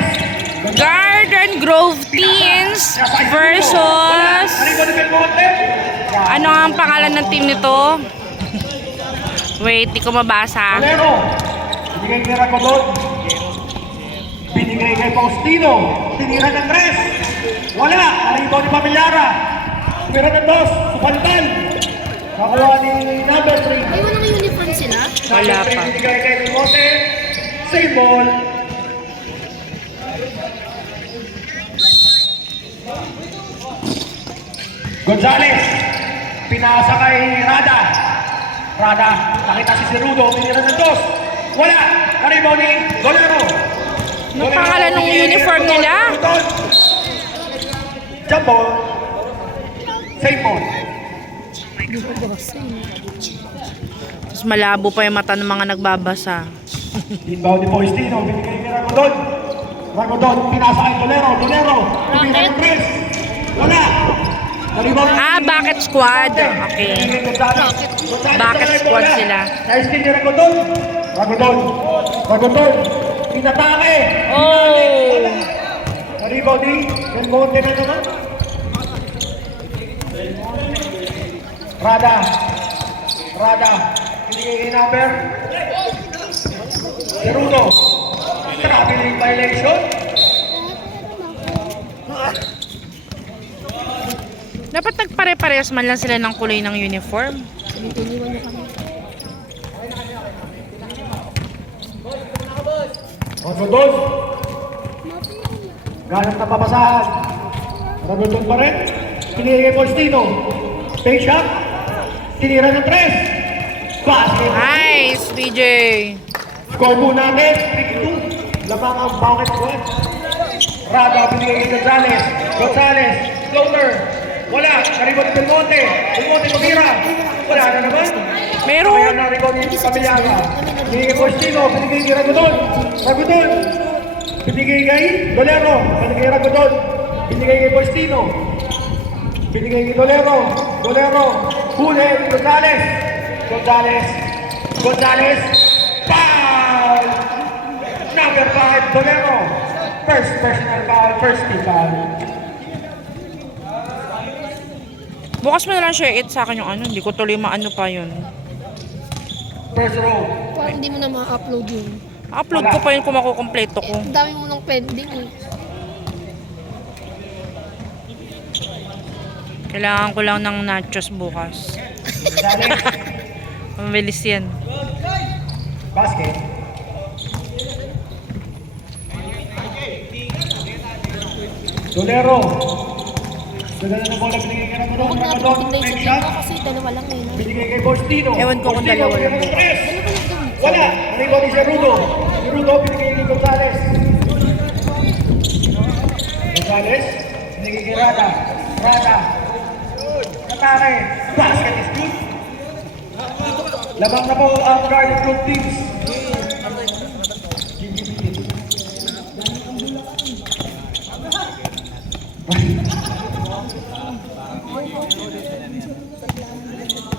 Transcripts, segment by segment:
Gonzales. Garden Grove Teens versus ano ang pangalan ng team nito? Wait, di ko mabasa. Valero. Binigay kay Racodon. Binigay kay Faustino. Tinira ng tres. Wala. Nalibaw ni Pamilyara. Tinira ng dos. Supalitan. Nakuha ni number 3. Ay, walang uniform sila? Wala pa. Binigay kay Mote. Same ball. Gonzales. Pinasa kay Rada. Rada. Nakita si Cerudo. Tinira ng dos. Wala. Nalibaw ni Golero. Ano pangalan ng uniform nila? Jump ball. Same ball. Mas malabo pa yung mata ng mga nagbabasa. Inbound ni Faustino. Binigay kay Racodon. Racodon. Pinasa kay Dolero. Dolero. Pinasa ng tres. Wala. Nalibaw ni Bucket squad. Okay. Bucket squad sila. Nice kill ni Racodon. Racodon. Racodon. Pinatake. Oh! Nalibaw ni Del Monte na naman. Rada. Rada. Binigay kay number. Cerudo. Traveling violation. Dapat nagpare-parehas man lang sila ng kulay ng uniform. Tiniwan niyo kami. Racodon. Ganap na papasahan. Racodon pa rin. Binigay kay Faustino. Fake shot. Tinira ng tres. Basket. Nice, BJ. Score po natin. 3-2. Lamang ang bucket squad. Rada. Binigay kay Gonzales. Gonzales. Floater. Wala. Naribot ni Del Monte. Del Monte tumira. Wala na naman. Kaya Meron. naribot ni Pamilyara. Binigay kay Faustino. Binigay kay Racodon. Racodon. Binigay kay Dolero. Binigay kay Racodon. Binigay kay Faustino. Binigay kay Dolero. Dolero. Huli. Gonzales. Gonzales. Gonzales. Foul! Number 5, Dolero. First personal foul. First team foul. Bukas mo na lang share it sa akin yung ano. Hindi ko tuloy maano pa yun. First row. Parang hindi mo na ma-upload yun. Upload ko pa yun kung makukompleto ko. Ang dami mo nang pending eh. Kailangan ko lang ng nachos bukas. Gonzales. Mabilis yan. Basket. Dolero. Dala na bola binigay kay Racodon. Huwag natin Racodon. tingnan Fake sa shot. dalawa kasi dalawa lang eh. No? Binigay kay Faustino. Ewan ko kung Faustino, dalawa lang. binigay ng tres. Dalawa lang gawin. Wala. Nalibaw ni Cerudo. Cerudo binigay kay Gonzales. Gonzales. Binigay kay Rada. Rada. Katare. Basket is good. Labang na po ang Garden Group teams.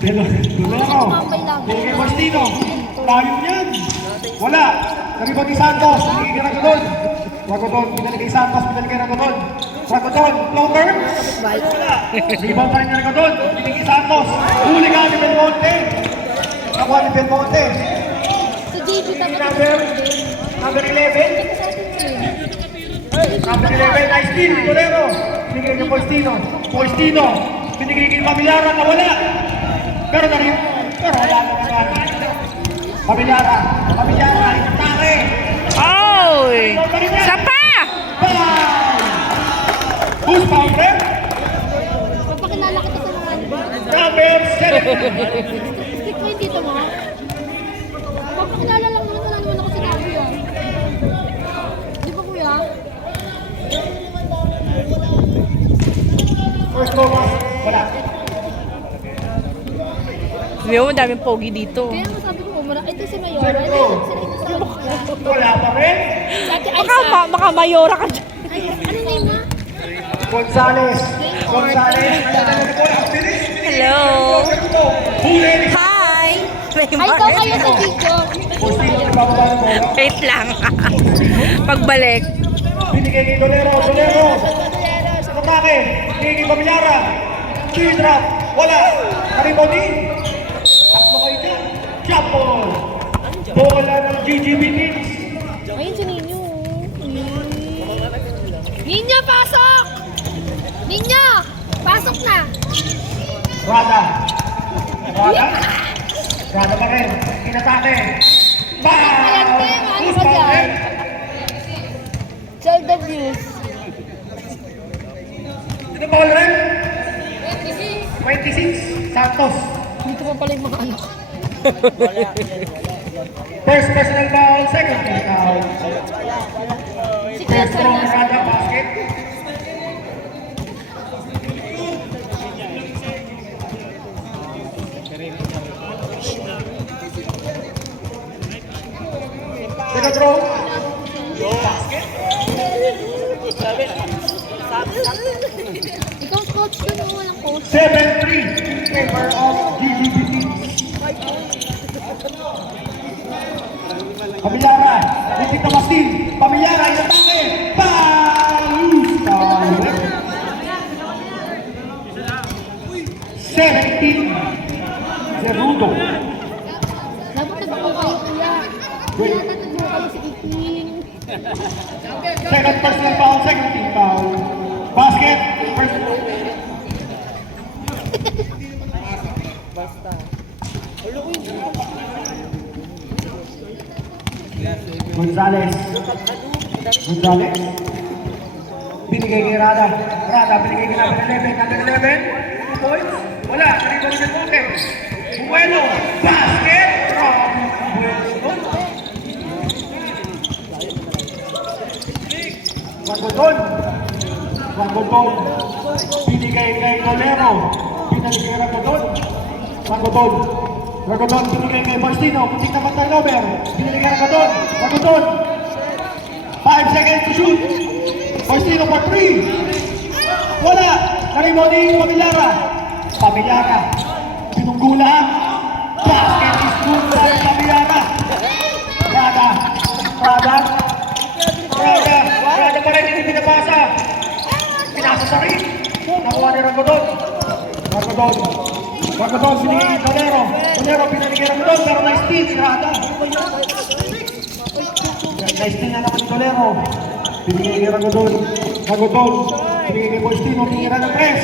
Dolero. Binigay kay Faustino. Layo niyan. Wala. Nalibaw ni Santos. Binigay kay Racodon. Racodon. Binigay kay Santos. Binigay kay Racodon. Racodon. Floater. Wala. Nalibaw tayo ni Racodon. Binigay kay Santos. Huli ka ni Del Monte. Nakuha ni Del Monte. Sa JB tapos Number 11. Number 11. Nice steal. Dolero. Binigay kay Faustino. Faustino. Binigay kay Pamilyara na wala. Pero wala naman. Pamilyara. Pamilyara. Inatake. Oy! Isa pa! Who's founder? Papakilala kita sa mga Number 7. stick mo yung dito mo. Papakilala lang naman. Wala naman ako sinabi ah. Di ba kuya? First row. Wala. Yung daming pogi dito. Kaya nga sabi ko, ito si Mayora. Second Ito row. si Mayora. Wala pa rin. Sa ate Baka, Aisa. baka mayora ka dyan. Ay, ano name na? Gonzales. Gonzales. Hello! Huli. Hi! Ay, ikaw kayo sa video. Faustino, nagbababa ng bola. Wait lang. Pagbalik. Binigay kay Dolero. Dolero. Atake. Binigay kay Pamilyara. G-drop. Wala. Karibodi. Takbo kayo dyan. Jump ball. Bola ng GGB Teams. Ayun si Ninyo. Ninyo, pasok! Ninyo! Pasok na! Rada. Rada. Rada pa rin. Inatake. Ayan, Tim. Ano Who's ba foul, dyan? Tim? Child abuse. Sino foul rin? 26. Santos. Dito pa pala yung mga anak. First personal foul, second personal foul. Si First Cesar from na. Rada basket. Second row. Basket. Ikaw coach doon o walang coach? 7-3 in favor of GGBT. Pamilyara, Nitik Tomastin, Pamilyara, inatake, Palusta. 17, Zerudo. Dapat nagbuo kayo kuya. Kuya, nagbuo kayo si Iting. Second personal foul, second team foul. Basket, first. Gonzales. Gonzales. Binigay kay Rada. Rada, binigay kay number 11. Number 11. 2 points. Wala. Rebound sa Buke. Bueno. Basket. From Bueno. Wagudon. Wagudon. Binigay kay Dolero. Binigay kay Wagudon. Wagudon. Wagudon binigay kay Faustino. Putik naman turnover. Binigay kay Wagudon. Wagudon. 5 seconds to shoot. Faustino for 3. Wala. Narimodi Pamilyara. Pamilyara. Pinunggulan. Basket is good by Pamilyara. Rada. Rada. Rada. Rada pa rin hindi pinapasa. Pinasa sa rin. Nakuha ni Ragodon. Ragodon. Ragodon binigay kay Dolero. Dolero binigay kay Ragodon. Pero na-steal si Rada. Na-steal na naman ni Dolero. Binigay kay Ragodon. Ragodon. Binigay kay Faustino. Tinira ng press.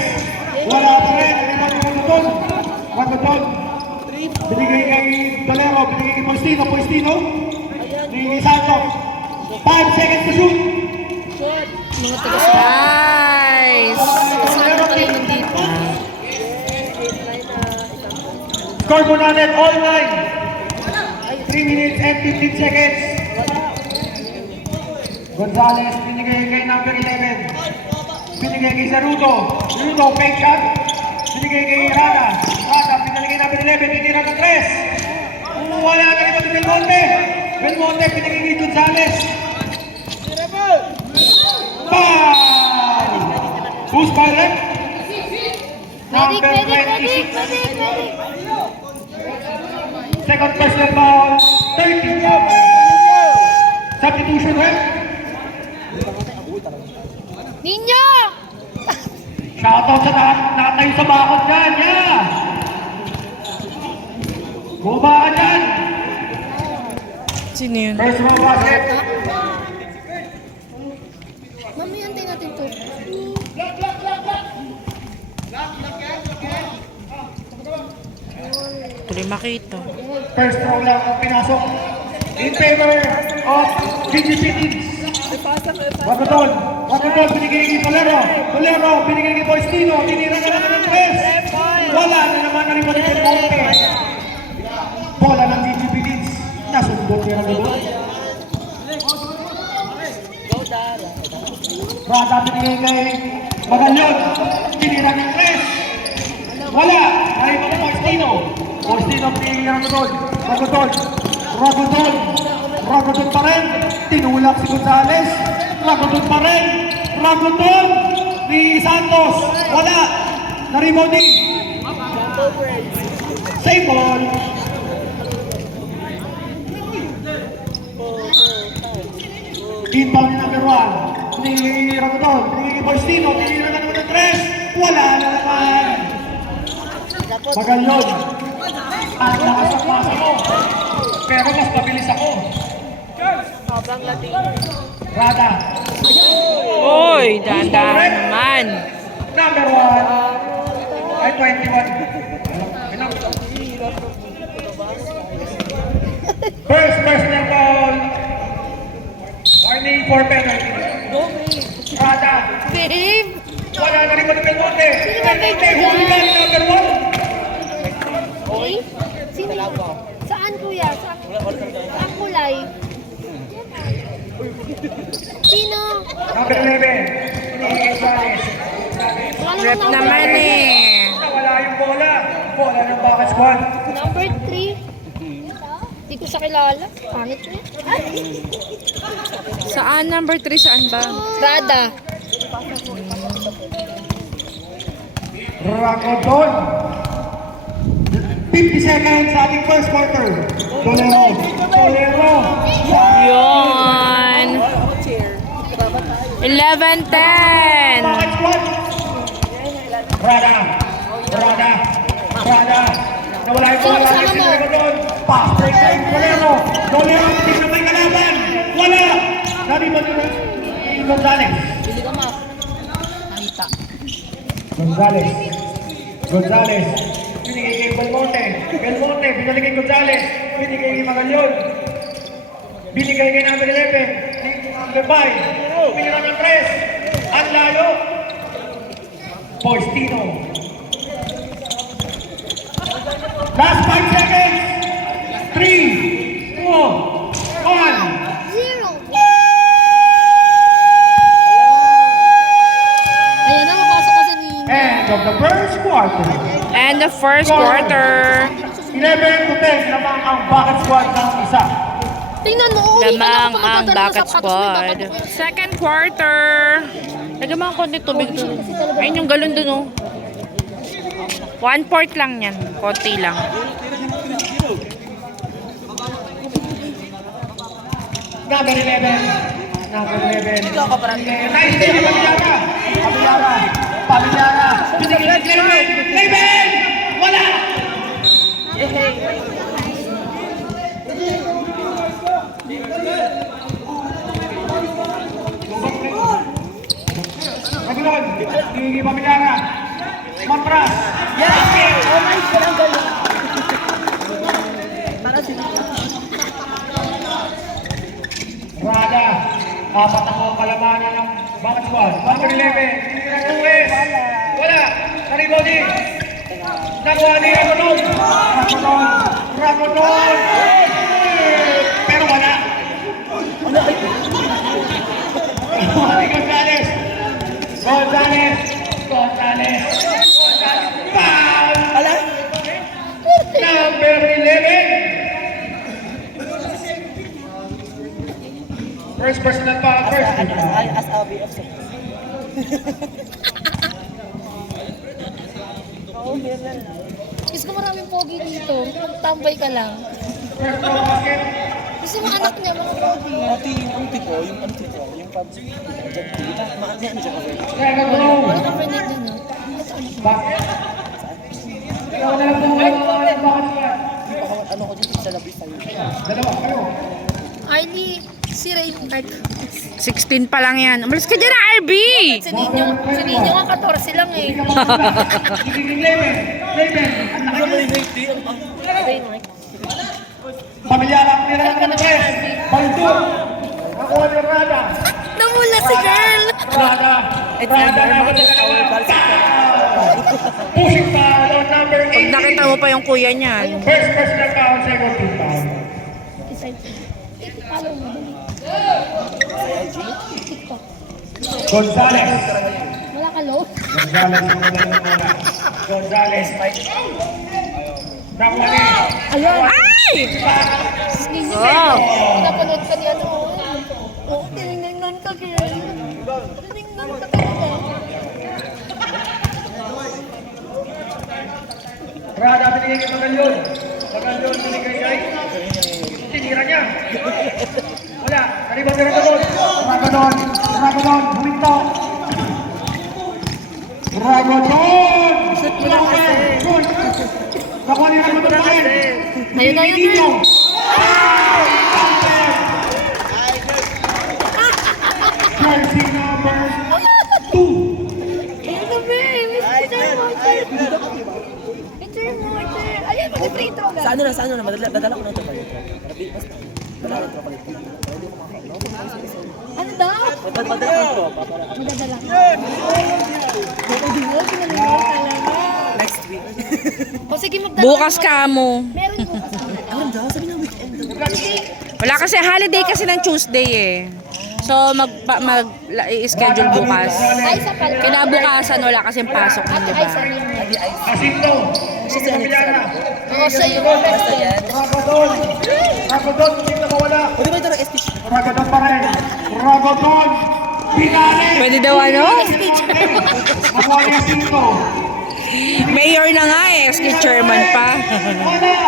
Wala pa rin. Ragodon. Ragodon. Binigay kay Dolero. Binigay kay Faustino. Faustino. Binigay kay Santos. 5 seconds to shoot. Mga tagas guys. Kasama pa rin dito. Score po natin all night. 3 minutes and 15 seconds. Gonzales, binigay kay number 11. Binigay kay Zerudo. Zerudo, fake shot. Binigay kay Rada. Rada, binigay kay number 11. Tinira ng 3. Wala na rin si Belmonte. Belmonte, binigay kay Gonzales. Foul! Who's fouled? Medic, Number medic, medic, 26. medic, medic. Second personal foul, 30 foul. Substitution, well? Ninyo! Shoutout sa nakatayo sa bakod dyan, yeah! Bumaba ka dyan! Sino yun? First row basket. Mami, antay natin to. Tuloy makita. First row lang ang pinasok. In favor of GGP teams. Wagudon. Wagudon, binigay kay Tolero. Tolero, binigay kay Faustino. Tinira na naman ng press. Wala na naman na rin mo dito Monte. Bola ng GGP teams. Nasundot kay Wagudon. Rada binigay kay Magalyon. Tinira ng press. Wala. Ay mga Faustino. Faustino binigay kay Wagudon. Wagudon. Wagudon. Wagudon pa rin. Tinulak si Gonzales. Wagudon pa rin. Wagudon ni Santos. Wala. Narimodi. Same ball. Inbound ni number 1. Binigay kay Ragudon. Binigay kay Faustino. Tinira na naman ng 3. Wala na naman. Magalyon. Ang lakas ang pasa mo. Pero mas mabilis ako. Rada. Oy, dahan-dahan naman. Number 1. Ay, 21. First personal foul. Warning for penalty. Rada. Babe! Wala na rin mo ng Belmonte. Sino ba may Huli na number 1. Okay? Sino? Saan kuya? Saan kulay? Sino? Number 11. Binigay kay Suarez. Wala Rep namang naman number. eh. Wala yung bola. Bola ng Bacas Squad. Number 3. Hindi ko siya kilala. Pangit niya. Saan? Number 3, saan ba? Rada. Ragudon. 50 seconds sa ating first quarter. Dolero. Yun. 11-10. Bacas Squad. Rada. Nawala yung bola. Sino kasama mo? Ragudon. Pass break kay Dolero. Hindi na may kalaban. Wala. Sabi mo nila. Gonzales. Binigay kay Belmonte. Binigay kay Gonzales. Binigay kay Magalyon. Binigay kay number 11. Number 5. Pinira ng 3. Ang layo. Faustino. Last 5 seconds. 3, 2, 1. Zero. Ayan na, mapasok ka sa ninyo. End of the first quarter. And the first quarter. 11 to 10 lamang ang Bacas Squad ng isa. Tingnan mo, uwi ka na Lamang kapag ang magdadala Bacas sa sapatos, may Squad. babato. Second quarter. Lagyan mo ang konti tubig doon. Ayun yung galon doon, oh. 1/4 lang yan. Konti lang. Number 11. Nice day, Pamilyara. Binigyan kay Leven. Wala. Magulon. Binigyan Pamilyara. Matras. Rada, apat ang kalamanan ng Bacas Squad. Number 11, tinira ng West. Wala, Karibodi. Nakuha ni Ragudon. Pero wala. Nakuha ni Gonzales. Foul! Number 11. First personal foul, first. Gusto ko maraming pogi dito. Tambay ka lang. First foul basket. Gusto mo anak niya, mga pogi. Ate, yung auntie ko, yung PUBG, ano siya kasi? Second row. Wala ka friend dyan, no? Basket. Ikaw na lang po ang Bacas Squad. Ano ko dito sa labi sa'yo. Dalawa, kayo. Arlie, si Raymond. 16 pa lang yan. Umalis ka dyan, RB! Si Ninyo nga 14 lang eh. Ibiging Leven. Ano ba yung hindi? Raymond. Pamilyara, pera ng tres. Baldo. Nakuha ni Rada. Namula si girl! Rada na ako sa dalawa. Pushing foul on number Pag 18. nakita mo pa yung kuya niyan. First personal foul, second team foul. Follow mo, dali. TikTok. Gonzales. Wala ka, lo? Gonzales. Nakuha ni. Ayun. Ay! Ninyo, Oh. napanood ka ni ano. Oo, tinignan ka, girl. Tinignan ka talaga. Rada, binigay kay Magalyon. Binigay kay. Tinira niya. Wala. Karibang tira doon. Ragudon. Ragodon, huminto. Ragodon! Shoot! Nakuha ni Ragodon pa rin. Ayun na, ayun na. Jersey number 2. Ayun na, be. Picture mo, Picture mo, Picture. Ayun, mag-free throw ka. Sa ano na, dadala ko na ito. Basta, wala rin chocolate ko. Pwede ko makakain. Ano daw? Padala ko ito, para Madadala ka. Huwag na talaga. next week. O sige, magdala. Bukas ka mo. Meron bukas. Ano daw? Sabi na weekend. Wala kasi, holiday kasi ng Tuesday eh. So, i-schedule bukas. Ay, sa pala. Kinabukasan, wala kasing pasok nun, di Ay, ba? sa linya. Jacinto. Siya si Anita. Oo, siya yung Basta yan. Ragodon. Ragodon, hindi na mawala. Pwede ba ito ng speech? Ragodon pa rin. Ragodon. Pinali. Pwede daw ano? Nakuha ni Jacinto. Mayor na nga eh, ski chairman pa.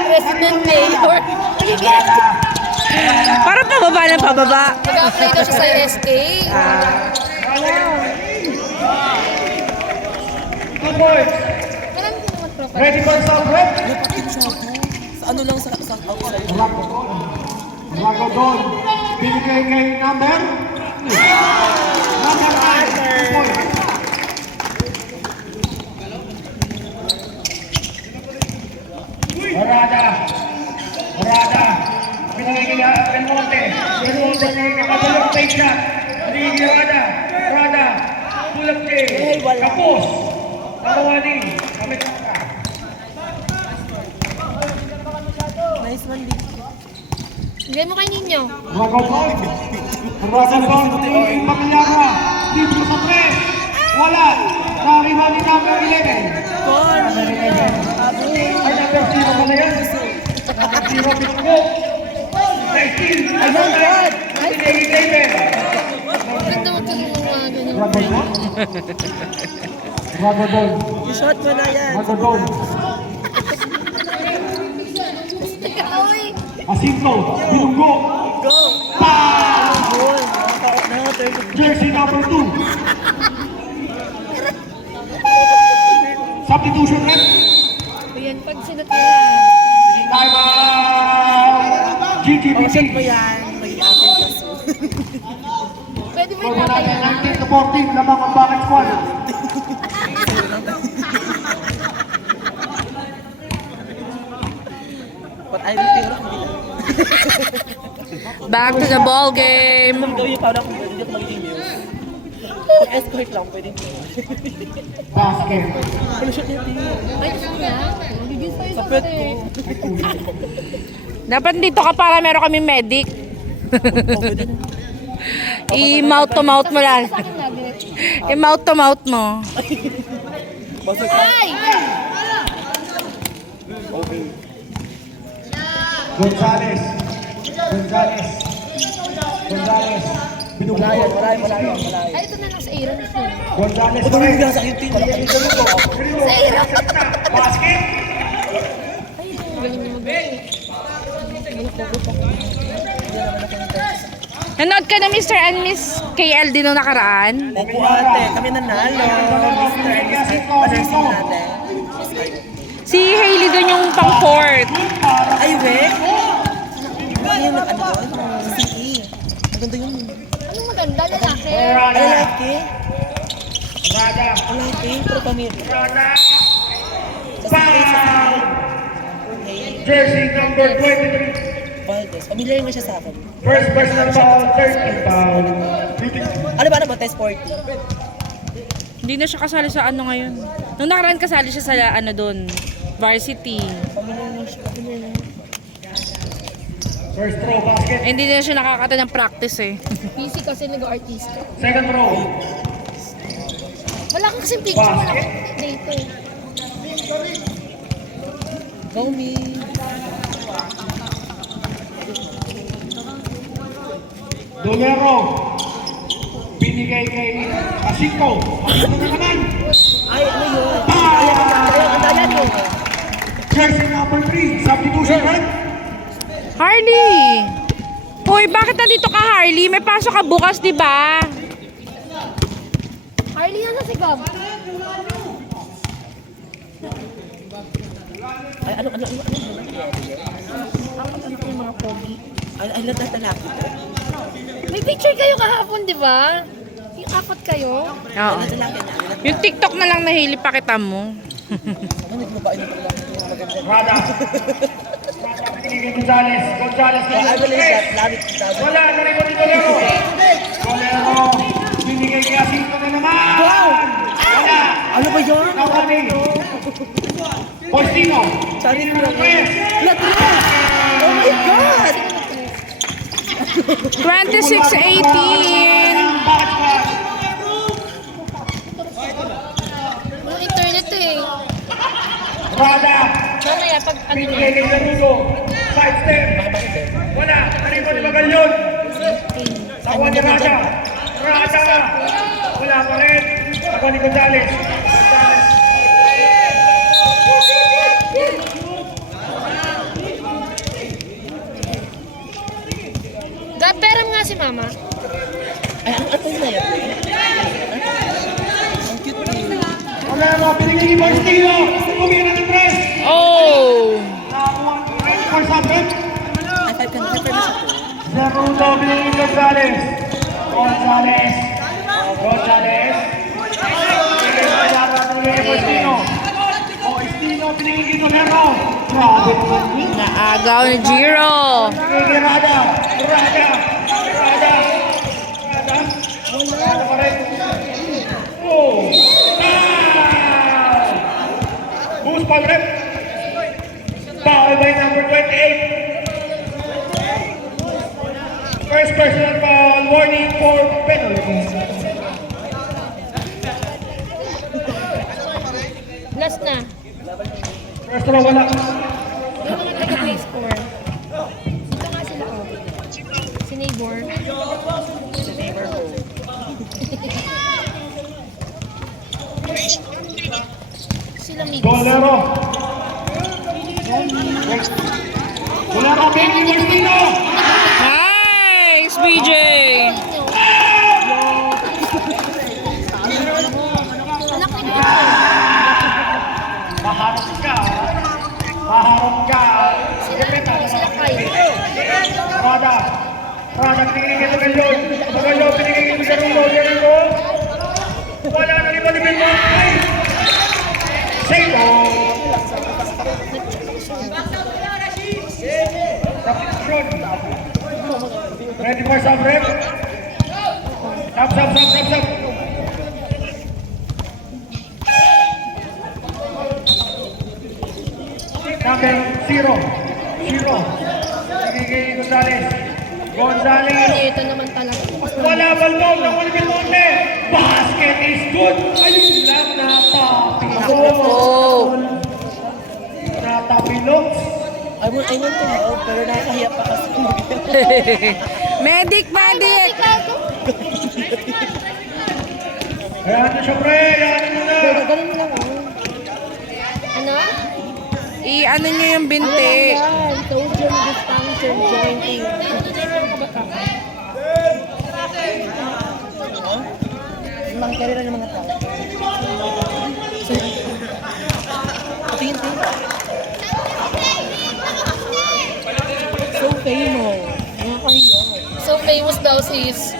President Mayor. Para pababa na pababa. Mag-apply daw siya sa SK. 2 points. Marami din naman tropa. Ready for some break? Sa ano lang, sa outside. Ragodon. Binigay kay number 9. Orada. Binigay kay Belmonte. Belmonte kay Kabalong take shot. Binigay kay Orada. Tulap kay Kapos. Tarawani. Kami ka. Nice one, Vic. Bigay mo kay Ninyo. Ragodon. Pamilyara. Dito sa 3. Wala. Nariwa ni number 11. Ay, number 0 ba na yan? Number 0, Bitko. 19. Ay, God! Pinigay kay David. Ganda magkaroon ng mga ganyan. Ragodon. I-shot mo na yan. Ragodon. Teka, oy. Jacinto. Bilunggo. Go! Pa! Goal! Nakaka-turn. Jersey number 2. Substitution rep. Ayan, pag sinatira. Time out. Pawasyan GGBT. mo yan. Maging akin kaso. Pwede ba yung Wala tatay na na? 19 to 14. Lamang ang bakit squad. But I will think hindi lang. Back to the ball game. Ang gawin pa ako kung hindi ako magiging news. Pag-escort lang, pwede. Basket. Ano shot niya, Tio? Ay, gusto niya? Bigyan sa'yo sa Kapit kasi. ko. Dapat dito ka para meron kami medic. I-mouth to mouth mo lang. Sa akin na, direct. I-mouth to mouth mo. Basag ka. Ay! Okay. Gonzales. Wala yan. Ay, ito na lang sa Aaron. Gonzales Pag pa rin. umilig na sa akin, Tio. Sa Aaron. Basket. Ay, galing mo ba? Nanood ka na Mr. and Miss KL din nung nakaraan? Opo ate, kami nanalo. Mr. and Mrs. Panursing natin. Si Hailey doon yung pang fourth. Ay, we? Ano yung nag-ano doon? Sa CE. Maganda yun. Anong maganda? Lalaki. Ay, lalaki. Rada. Lalaki. Pero kami. Sa CE, sa Foul. CE. Jersey number 23. Valdez. Familiar nga siya sa akin. First personal foul, 30 foul. Ano ba? Test 40? Hindi na siya kasali sa ano ngayon. Nung nakaraan kasali siya sa ano doon, varsity. Familiar nga siya. First throw, basket. Eh, hindi na siya nakakata ng practice eh. PC kasi nag-artista. Second throw. Wala kang kasing picture. Wala kang dito. Go me. Dolero. Binigay kay Jacinto. Ano na naman? Ay, ano yun? Kaya yun. Jersey number 3. Substitution right? Harley! Hoy, bakit nandito ka Harley? May pasok ka bukas, di ba? Bob. Ay, ano yung mga pogi? Ay, lalaki to. May picture kayo kahapon, di ba? Yung apat kayo. Oo. Lalaki na. Yung TikTok na lang nahili pa kita mo. Ano, nagbabae na pala. Maganda. Rada. Pinigay Gonzales. Gonzales. I believe that. Love it. Wala, narito ni Dolero. Dolero. Binigay kay Jacinto na naman. Wow! Wala. Ano ba yun? Nakawani. Postino. Sorry, Pinigay ng press. Latras! Oh my God! 26-18. Walang internet eh. Rada. Mamaya, pag ano Binigay kay Lanudo. Side step. Wala. Narito ni Magalyon. Nakuha ni Rada. Rada. Wala pa rin. Nakuha ni Gonzales. Gonzales. Gaperam nga si mama. Ay, ang atay na yan. Ang cute eh. Dolero. Binigay ni Postino. Kumira ng press. Oh! Nakuha ni for something. Ay, 500 na siya to. Naruto binigay ni Gonzales. Gonzales. Gonzales. Binigay ni Yara. Binigay ni Postino. Postino. Binigay ni Dolero. Grabe naman yun. Naagaw ni Jiro. Binigay ni Rada. Rada. Rada. Rada. Wala pa rin. Oh. Boost ball rep. Foul by number 28. First personal foul, warning for penalty. Last na. First row, wala. Yung mga taga-play score. Dito nga sila oh. Si neighbor. Sila mix. Dolero. Dolero, Benny Martino. Nice, BJ! Anak ni Maharap ka. Maharap ka. Sila kayo. Rada. Rada, pinigay kay Magalyon. Magalyon, pinigay kay Jarulo. Jarulo. Wala na rin malibin mo. Save. Substitution. Ready for some rep? Stop. Number 0. Pinigay kay Gonzales. Gonzales. Ito naman talaga. Wala balbog ng Oliver Monte. Basket is good. Ayun lang, Oh! natapilok. I want to help, pero nakakahiya pa kasi. Medic! Ayan na siya, pre. Ayan mo na. Ganun mo lang oh. Ano? I-ano nyo yung binti. Yan. Social dysfunction jointing. Mga karera ng mga tao. Tingin. So famous. Nakakahiya. So famous daw sis.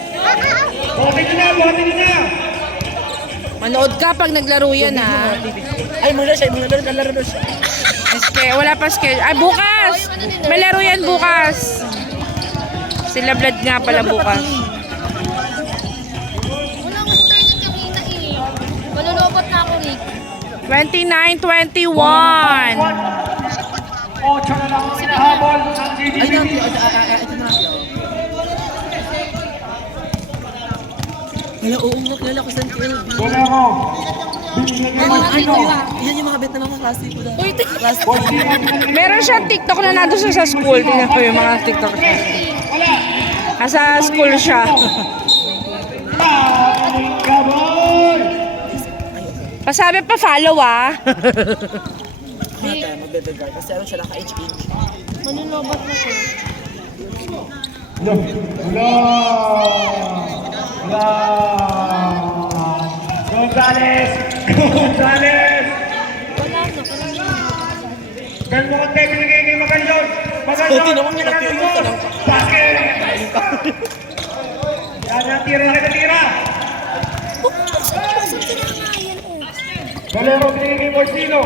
Buhatin nyo na. Manood ka pag naglaro yan, ha? Ay, muna siya. Nalaro na siya. Wala pa schedule. Ay, bukas! May laro yan bukas. Sila Blood nga pala bukas. Walang internet kanina eh. Malulobot na ako Rick. 29-21. 8 na lang ang hinahabol ng Ay, GDP. ito na siya. Wala, oo nga. Kilala ko sa LB. Bolero. Binigay kay Martino. Yan yung mga bet na mga klase ko na. Uy, Klase ko. Postino, binigay kay Meron siyang TikTok na nandun siya sa school. Tingnan ko yung mga TikTok niya. Wala. Nasa school siya. Aling kabol. Pasabi pa follow, ah. Mga tayo, magbe-guard. Kasi ano siya lang ka-HH. malulobot na siya. Wala. Gonzales! Gonzales! Wala na, wala na. Pero mo konti, binigay kay Magalyon! Magalyon! Buti naman tira malaki ng yung boss! tanong. Basket! Yan ang tira na tira! Galero, binigay kay Morsino!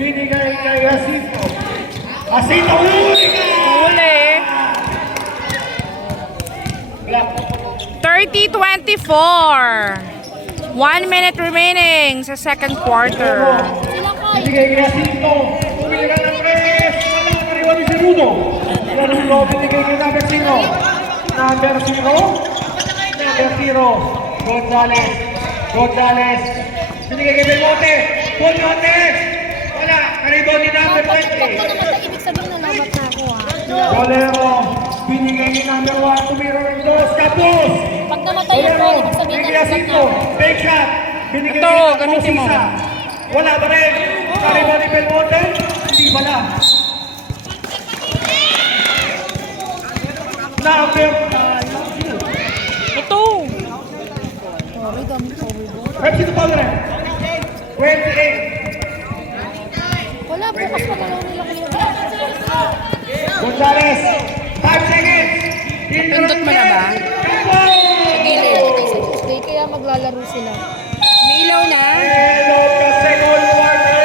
Binigay kay Jacinto! Jacinto, huli ka! Huli. Block. 30-24. 1 minute remaining sa second quarter. Binigay kay Jacinto! Bumili ka ng press! Wala, kariwan ni Cerudo! Cerudo, binigay kay number 0! Number 0! Number 0! Gonzales! Gonzales! Binigay kay Belmonte! Belmonte! Wala, kariwan ni number 20! Pag namatay, ibig sabihin nalamat na ako ha. Bolero, binigay ni number 1, tumira ng 2, tapos! Pag namatay ako, Bolero, ibig sabihin binigay nalamat na Jacinto, ako. fake shot, binigay Ito, ni gamitin mo. Mosisa. Wala ba rin? Karibo ni Belmonte, hindi pala. Number Ito. Sorry, gamit ko. Pepsi to Padre, 28. Wala, bukas pa lang nila kayo. Gonzales, 5 seconds. Napindot mo na ba? Tuesday, kaya maglalaro sila. May ilaw na. Second quarter.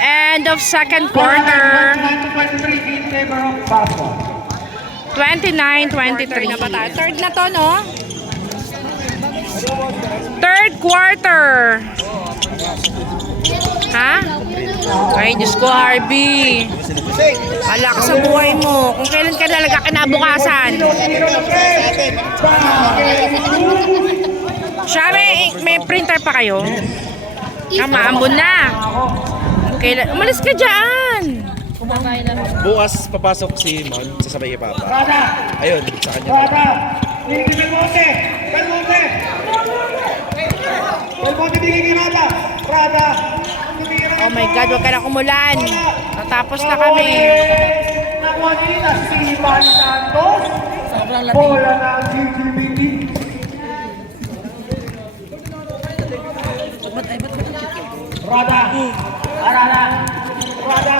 End of second quarter. 23 in favor of basketball. 29-23. Third na to, no? Third quarter. Ha? Ay, Diyos ko, Harvey. Hala ka sa buhay mo. Kung kailan ka talaga kinabukasan. Siya, may printer pa kayo? Maambon na. Kailan? Umalis ka dyan. Bukas papasok si Mon, sasabay kay Papa. Rada! Ayun, sa kanya. Rada! Hindi Belmonte! Belmonte! Belmonte bigay kay Rada! Rada! Oh my God, huwag ka na kumulan. Natapos na kami. Nakuha nila si Ivan Santos. Sobrang lati. Bola ng GGBT. Rada! Rada! Rada!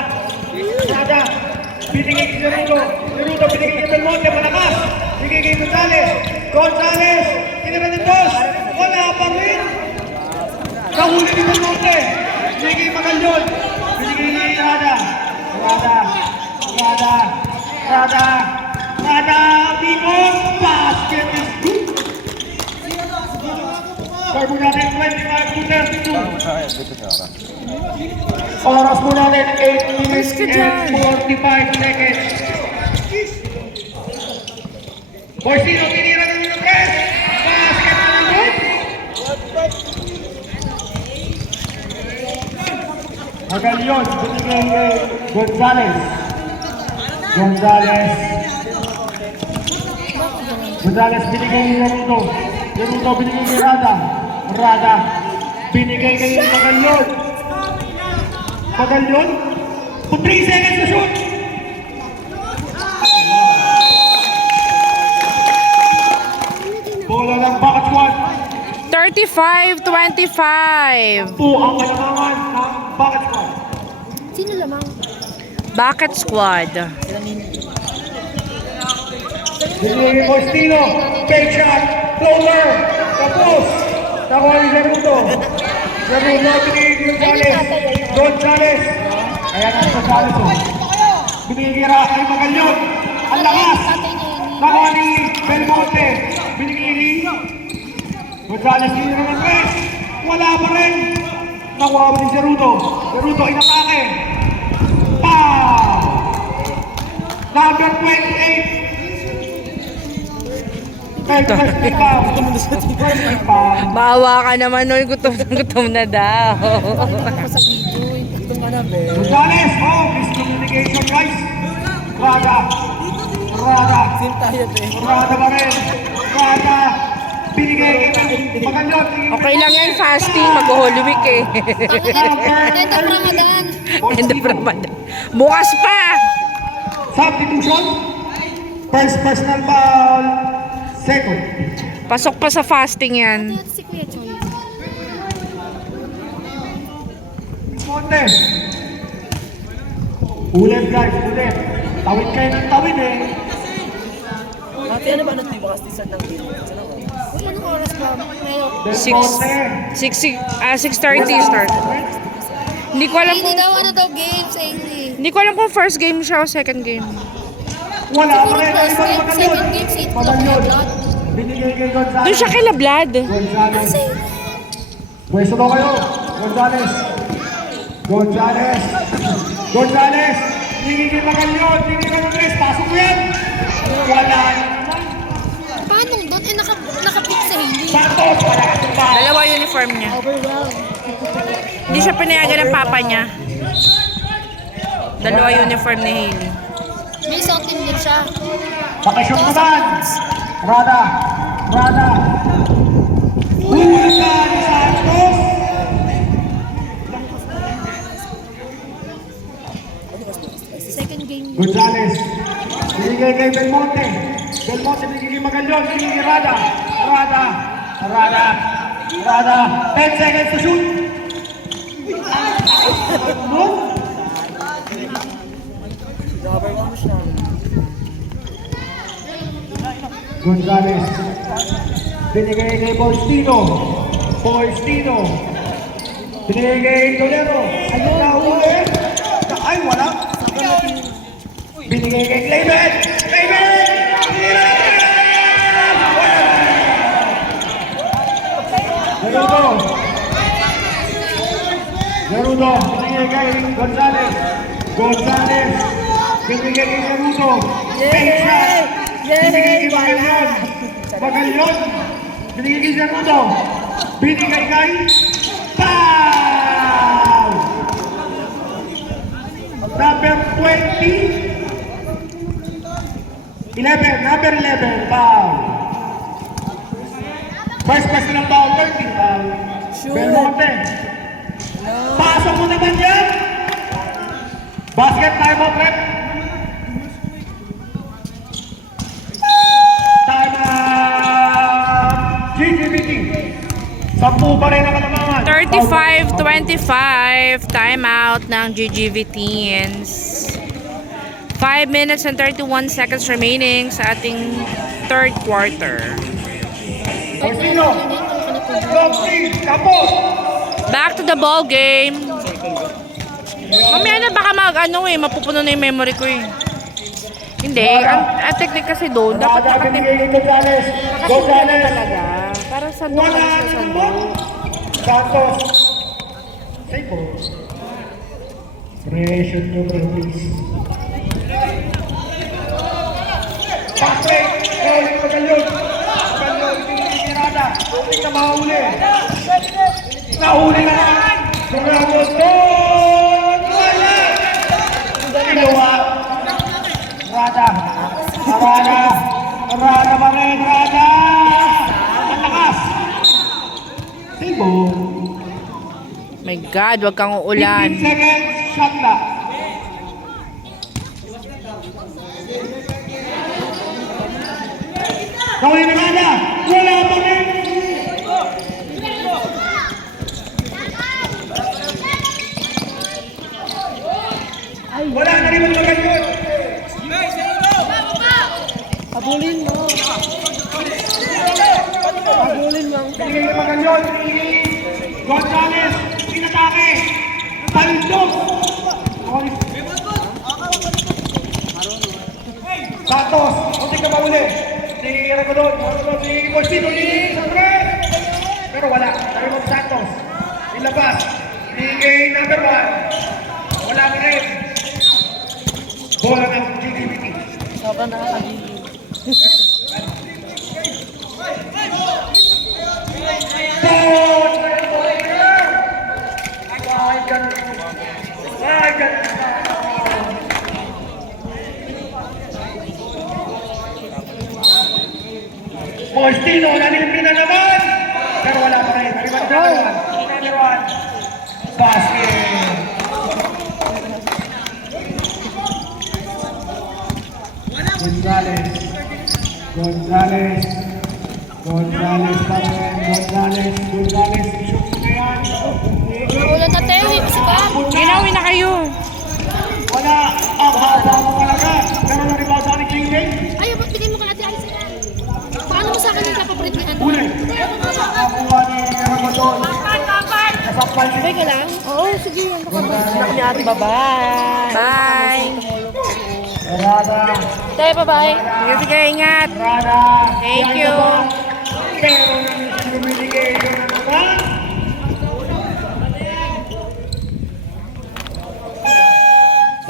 Rada! Binigay kay Cerudo. Cerudo binigay kay Belmonte. Malakas! Binigay kay Gonzales. Gonzales! Tinira ng boss! Wala pa rin! Kahuli ni Belmonte! Binigay kay Magalyon! Binigay kay Rada! Rada! Rada! Rada! Rada! Bingong! Basket is good! Score mo natin 25 to 32. Oras mo natin 8 minutes Ayos ka dyan. and 45 seconds. Borsino, tinira ng yung press. Basket na good. Magalyon, binigay kay Gonzales. Gonzales. Gonzales binigay kay Cerudo. Cerudo binigay kay Rada. Rada. Binigay kay Magalyon. Magalyon. 3 seconds to shoot. Bola ng bucket squad. 35-25. Po ang kalamangan ng bucket squad. Sino lamang? Bucket Squad. Binigay kay Faustino. Fake shot. Floater. Tapos. Nakuha ni Cerudo. Cerudo binigay kay Gonzales. Gonzales. Ayan ang Gonzales. Binigay kay Magalyon. Ang lakas. Nakuha ni Belmonte. Binigay ni Gonzales. Binigay ng press. Wala pa rin. Nakuha ni Cerudo. Cerudo inatake. Pow! Number 28. Bawa ka naman, no? Gutom na daw. Gonzales, miscommunication guys. Rada. Rada. Sim tayo, te. Rada pa rin. Rada. Binigay kay Magalyon. Okay lang yan, fasting. Mag-Holy Week eh. End of Ramadan. End of Ramadan. Bukas pa! Substitution. First personal foul. Second. Pasok pa sa fasting yan. Si Kuya Chong. Belmonte. Ulit guys, ulit. Tawid kayo ng tawid eh. Ate, ano ba natin bukas t-shirt ng game? Saan ako? Uy, anong oras ba? Meron. 6:30 start. Hindi ko alam Hindi kung daw, ano daw game sa hindi. hindi ko alam kung first game siya o second game. Wala pa Siguro rin. first game, second game, si Pabanyod. Blood. Binigay kay Gonzales. Doon siya kay Lablad. Gonzales. Kasi, Pwesto ba kayo? Gonzales. Gonzales. Gonzales. Hindi kay Magalyon. Hindi kay Gonzales. Pasok mo yan. Wala naman. paano doon? Eh, nakapit sa hindi. Santos. Wala naman. Dalawa uniform niya. Overwhelmed. Hindi siya pinayagan ng papa niya. Dalawa uniform ni Hailey. May isang team din siya. Pakisyon naman. Rada. Rada. Huli ka ni Santos. Second game. Gonzales. Binigay kay Belmonte. Belmonte binigay kay Magalyon. Binigay kay Rada. Rada. Rada. Rada. 10 seconds to shoot. Overwhelm siya. Gonzales. Binigay kay Faustino. Faustino. Binigay kay Dolero. Ayun na huli. Ay, wala. Binigay kay Clayman. Clayman! Gerudo. Gerudo. Binigay kay Gonzales. Gonzales. Binigay kay Gerudo. Fake shot. Binigay kay Magalyon. Magalyon. Binigay kay Gerudo. Binigay kay Pau! Number 20. 11. Number 11. Pau. First question ng Pau. 13. Pau. Belmonte. Pasok mo naman yan. Basket time out, rep. Time out. GGBT. 10 pa rin ang kalamangan. 35-25 timeout ng GGV Teens. 5 minutes and 31 seconds remaining sa ating third quarter. Faustino. Lopsi. Tapos. Back to the ball game. Mamaya na baka mapupuno na yung memory ko eh. Hindi, ang technique kasi doon, dapat Rada nakatim binigay kay Gonzales. Gonzales. talaga. Para sando ka Wala na sa sando. naman. Santos. Say po. Pressure nyo, please. Pakpay. Kaya Magalyon. Magalyon. Binigay kay Rada. Hindi ka mahuli. Nahuli na naman. Sumabot doon. Wala. Ginawa. Rada. Rada. Rada pa rin. Rada. Malakas. Tibo. My God, wag kang uulan. 15 seconds. Shot clock. Gawin ni Rada. Wala pa rin. Wala na rin ang Magalyon. Habulin mo. Habulin mo. Binigay kay Magalyon. Gonzales. Pinatake. Talindog. Santos. Kunti ka mauli. Si Ragodon. Si Faustino. Si Sandres. Pero wala. Sabi mo Santos. Ilabas. Binigay number 1. Wala ka rin. Bola ng GDBT. Sobrang nakakagigil. Faustino, nanilipin na naman! Pero wala pa rin. Number 1. Basket! Gonzales. Gonzales. Gonzales pa rin. Gonzales. Gonzales. Shoot mo na yan. Ulan na tayo, si Pam. Hindi Uli. Nakuha ni Ramadon. Nasakpan si Sabay ka lang? Oo, sige. Anak ni ate, bye-bye. Bye! Rada. Tayo, bye-bye. Sige, sige, ingat! Rada. Thank you. Pero binibigay ko na naman.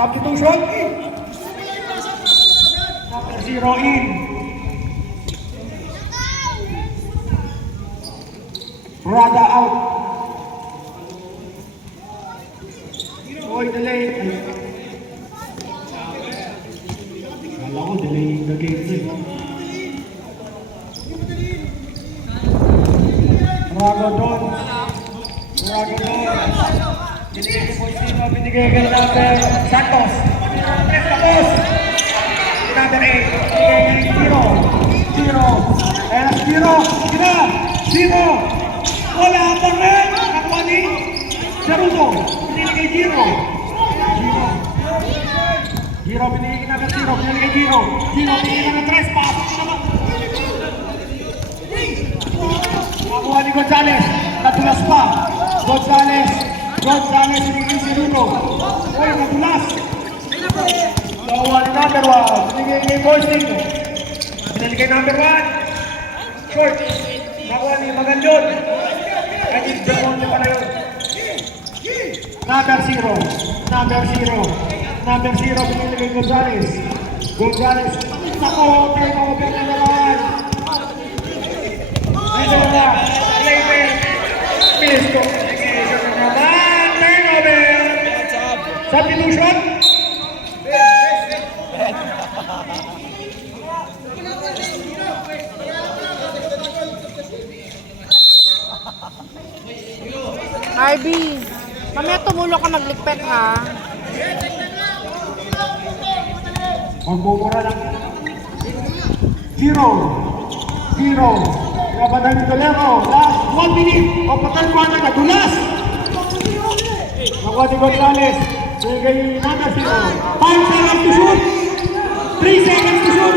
Substitution. Number 0 in. Rada out. Oy, delay. Kala ko delaying the game din. Ragodon. Binigay ko po sino, binigay kay number Santos. Tres tapos. Number 8, binigay kay Zero. Ayan, Zero. Wala pa rin. Nakuha ni Ceruto. Binigay kay Zero, binigay kay number 0. Binigay kay Zero, binigay kay number 3. Pasok naman. Nakuha ni Gonzales, natulas pa. Gonzales, binigay si Runo. Uy, natulas. Nakuha ni number 1, binigay kay Borsing. Binigay kay number 1. Short. Nakuha ni Magandyon. I think Jamon niya pala yun. Number 0, binigay kay Gonzales. Nako, turnover na naman. Ito na, later. Miscommunication na naman. Turnover. Substitution. Ivy, mamaya tumulong ka magligpit ha. Magbubura lang. 0. Kabadan ni Tolero. Last 1 minute. O patay ko na nadulas. Nakuha ni Gonzales. Bigay number 0. 5 seconds to shoot. 3 seconds to shoot.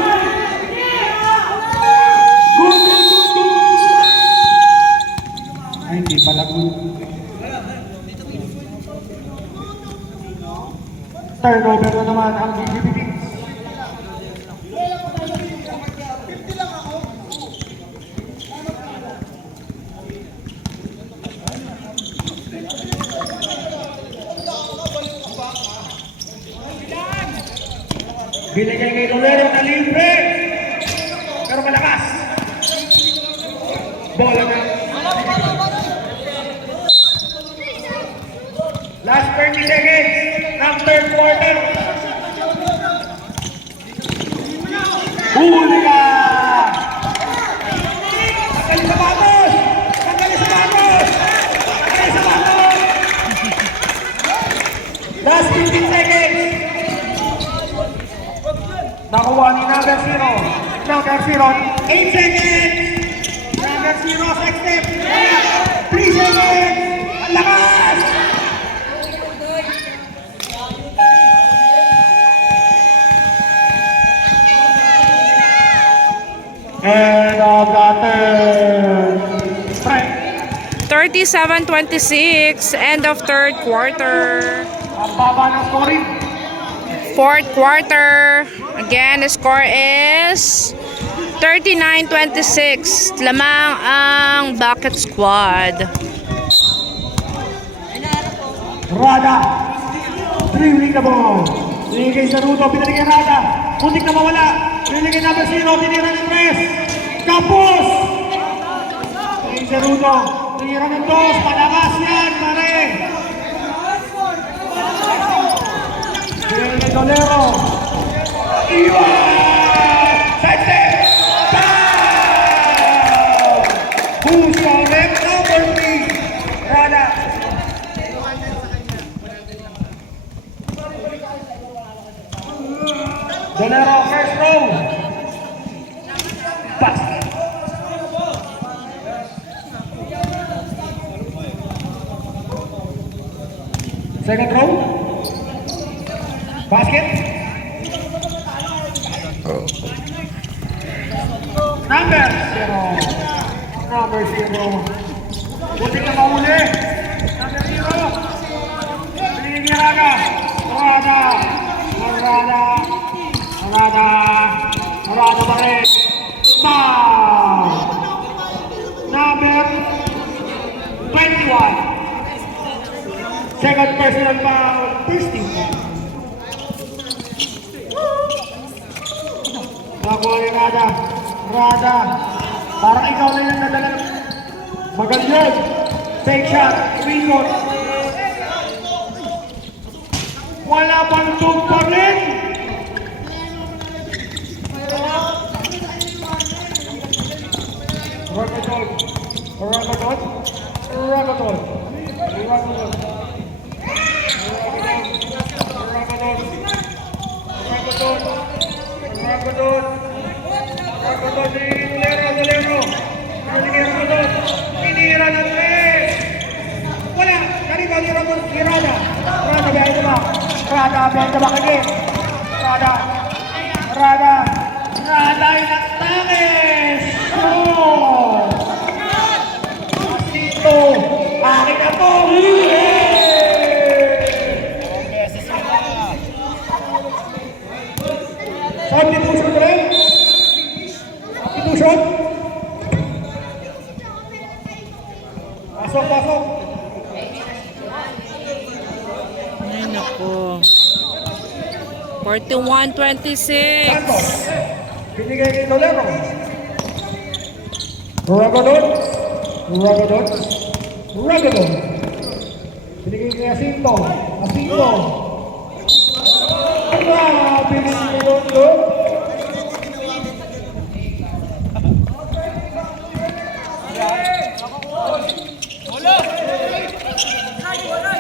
Good. Ay, hindi pala good. Turnover na naman ang GGPP. Binigay kay Rolero na libre. Pero malakas. Bola na. Last 30 seconds ng third quarter. Huli ka! Tanggalin sa batos! Last 15 seconds. Nakuha ni number 0. 8 seconds. Number 0 sa step. 3 seconds. Ang lakas! And of the third strike. 37-26, end of third quarter. Ang baba ng scoring. Fourth quarter. Again, the score is 39-26. Lamang ang Bucket Squad. Rada. Dribbling the ball. Binigay sa Ruto, pinanigay Rada. Muntik na mawala. Binigay number 0, tinira ng 3. Kapos! Binigay sa Ruto. Tinira ng 2. Palabas yan, pare. Binigay kay Dolero. Iwan! Side-step! Down! Who's correct? Number 3. Rada. Dolero, first row. Pass. Second row. Basket. Number 0. Number 0. Buti na mahuli. Number 0. Pinigiraga. Arada pa rin. Foul! Number 21. Second personal foul. First team. Nakuha ni Rada. Rada. Parang ikaw na yung nadala. Magalyod. Take shot. Rebound. Wala pang tug pa rin. Ragadon. Ragadon. Ragadon. Ragadon. Ragadon. Ragadon ni Dolero. Ragadon. Pinira ng tres. Wala. Kariba ni Ramon. Ni Rada. Rada behind the back. Rada behind the back again. Rada. Rada. Rada ay nagtakis. Oh! Dito. Akin na to. Substitution rin. Substitution. Pasok, pasok. Ay, naku. 41-26. Santos. Binigay kay Dolero. Ragadon. Ragadon. Ragadon. Binigay kay Jacinto. Jacinto. Grabe ni Londo.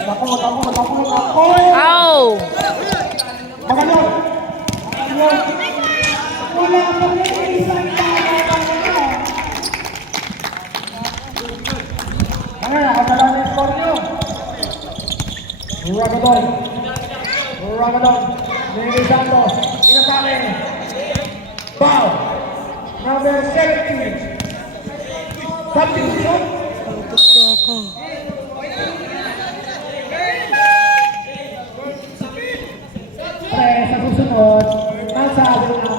Nako. Ow! Maganon. Wala pa rin isang tama. Nakadala na yung score nyo. Ragadon. Ragadon. Nene Santos. Inatake. Foul. Number 17. Substitution. Gusto ako. Pre, sa susunod, masabi na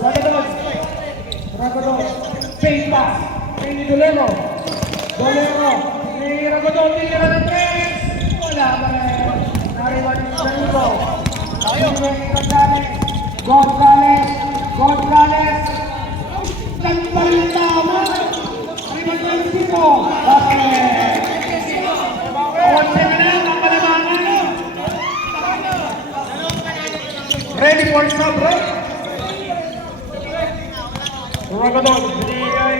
Ragadon. Ragadon. Fake pass. Kay ni Dolero. Dolero. Ni Ragadon. Tira ng tres. Wala pa rin. Nariwan yung Danilo. Gonzales. Gonzales. Gonzales. Nagpalitama. Nariwan yung Sito. Basket. Onse ka na. Ang palamangan. Ready for sub, right? Ragadon, binigay.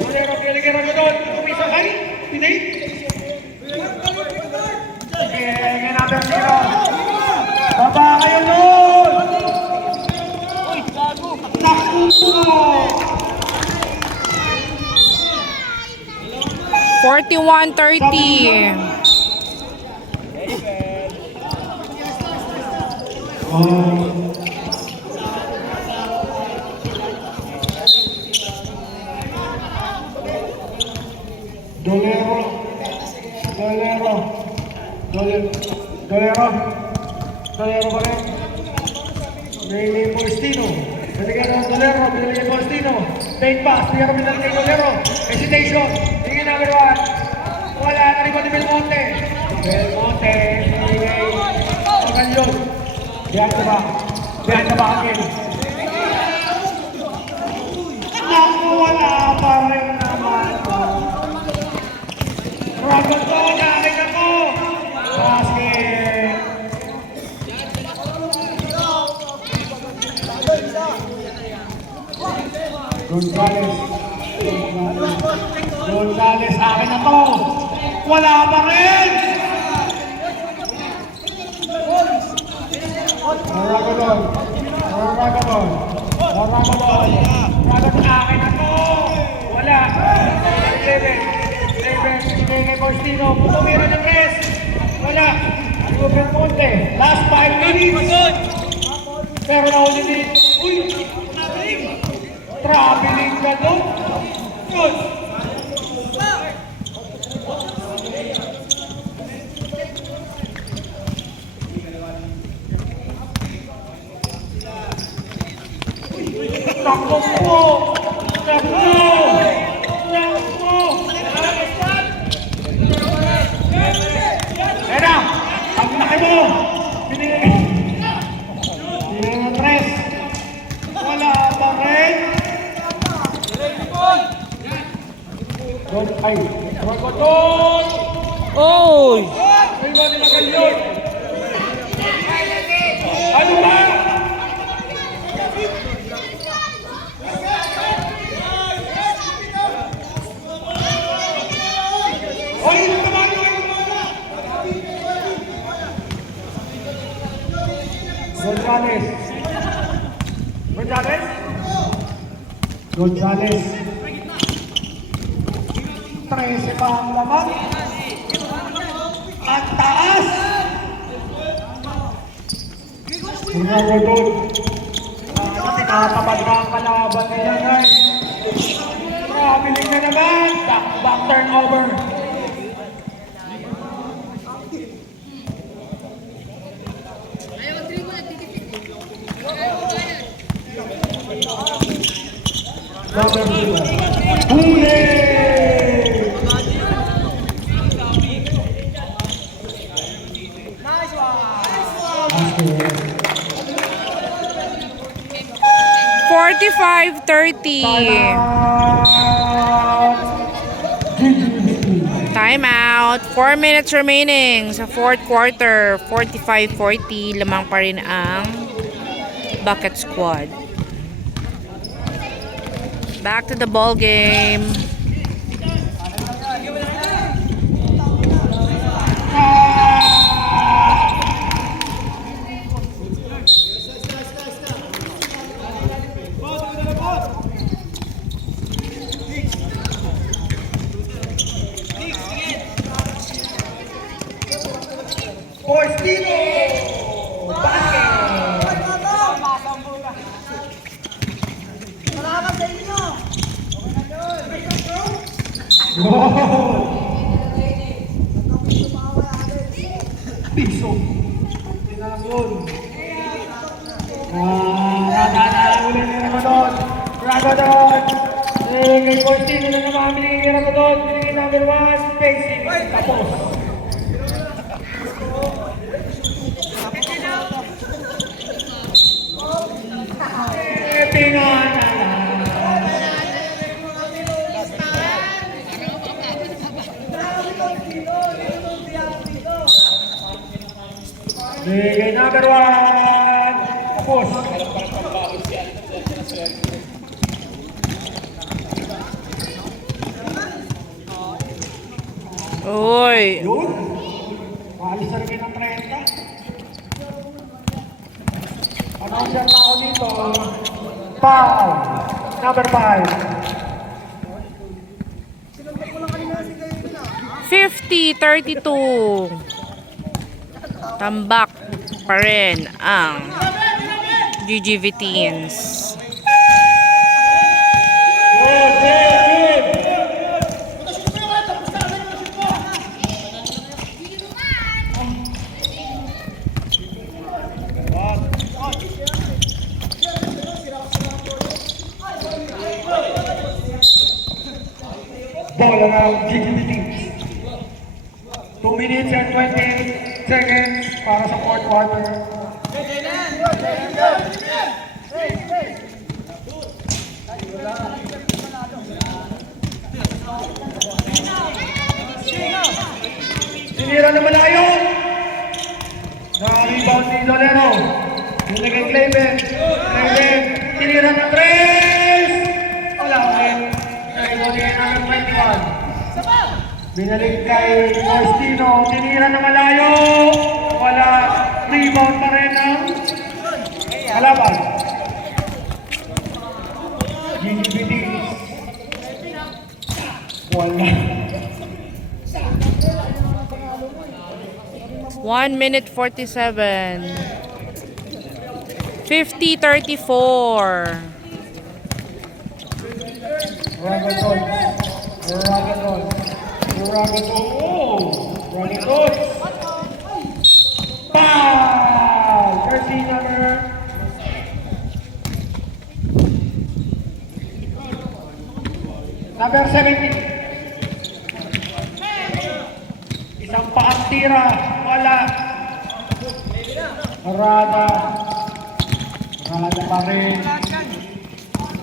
Dolero, binigay Ragadon. Umisa kay Pinay. Binigay number 0. Baba kayo doon! Nakuha! 41-30. Dolero. Dolero. Dolero. Dolero pa rin. Binigay Faustino. Binigay ng Dolero. Binigay Faustino. Take pass. Binigay kay Dolero. Hesitation. Binigay number 1. Wala na rin ko ni Belmonte. Belmonte. Binigay. Magalyod. Behind the back. Behind the back again. Naku, wala pa rin naman. Ragadon, nakin ako! Basket! Gonzales. Gonzales, akin na to! Wala pa rin! Ragadon. Ragadon. Ragadon. Ragadon, akin na to! Wala! 11, binigay kay Faustino. Tumira ng S. Wala. Ruben Monte. Last 5 minutes. Pero nahuli ni Uy! Traveling ka doon. Yun. Naku po! Naku! Naku! Era! Ang laki mo! Binigay! Binigay ng tres! Wala pa rin! Doon ay! Rokoton! Oy! May mga nilagay yun! Ano ba? Oy, ito naman! Gonzales. Gonzales? Gonzales. 13 pa ang laman. At taas! Tingnan mo doon. Kasi nakatabad na ang kalaban nila, guys. Traveling na naman. Back turnover. Number 2. Huli! Nice one! 45-30. Time out. 4 minutes remaining sa fourth quarter. 45-40. Lamang pa rin ang Bucket Squad. Back to the ball game. Forstino! Piso. Tingnan yun. Rada ulit na naman doon. Rada doon. Kay Forstino na naman. Binigay na doon. Binigay number 1. Facing. Tapos. Tingnan na lang. Bigay number 1. Tapos. Uy. Yun. Maalis na rin ng 30. Announcer na ako dito. Foul. Number 5. 50-32. Tambak pa rin ang GGV Teens. Good, good, good. Bola ng GGV Teens. 2 minutes and 20 seconds para sa fourth quarter. Sinira na malayo. Na-rebound ni Dolero. Nilagay Clayben. Clayben. Sinira na 3. Wala rin. Naibigay na ng 21. Binalik kay Forstino. Tinira na malayo. Wala. Rebound pa rin ang kalaban. GGBD. Wala. 1 minute 47. 50-34. Ragaton. Ragaton. Ragaton. Oh! Ragaton. Foul! Jersey number. Number 17. Isang paang tira. Wala. Rada. Rada pa rin.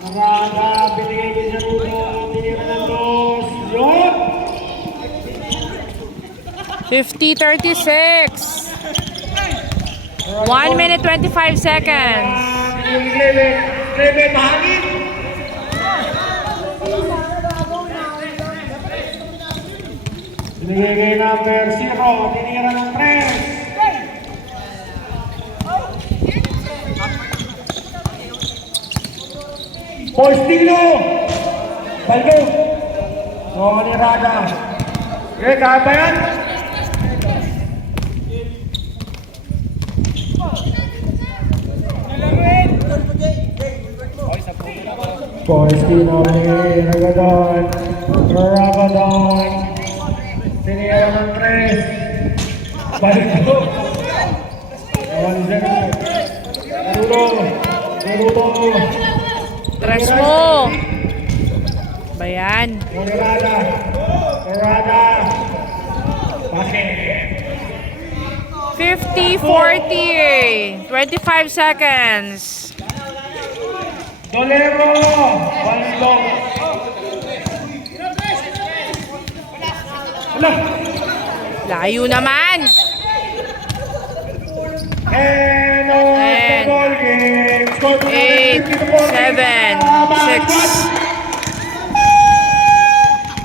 Rada. Binigay ko sa luto. Tinira ng dos. Yun! 50-36. 1 minute 25 seconds. Clemen, mahangin. Binigay kay number 0. Tinira ng 3. Postino. Baldo. O, ni Rada. Okay, kaya ba yan? Postino ni Ragadon. Ragadon. Tinira ng 3. Baldo. 1-0. Naruto. Tres mo. Bayan. Rada. Bakit? 50-40. 25 seconds. Dolero. Balong. Wala. Layo naman. And And ball game. 8, 7,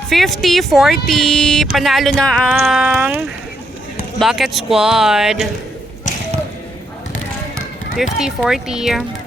6. 50-40. Panalo na ang Bucket Squad. 50-40.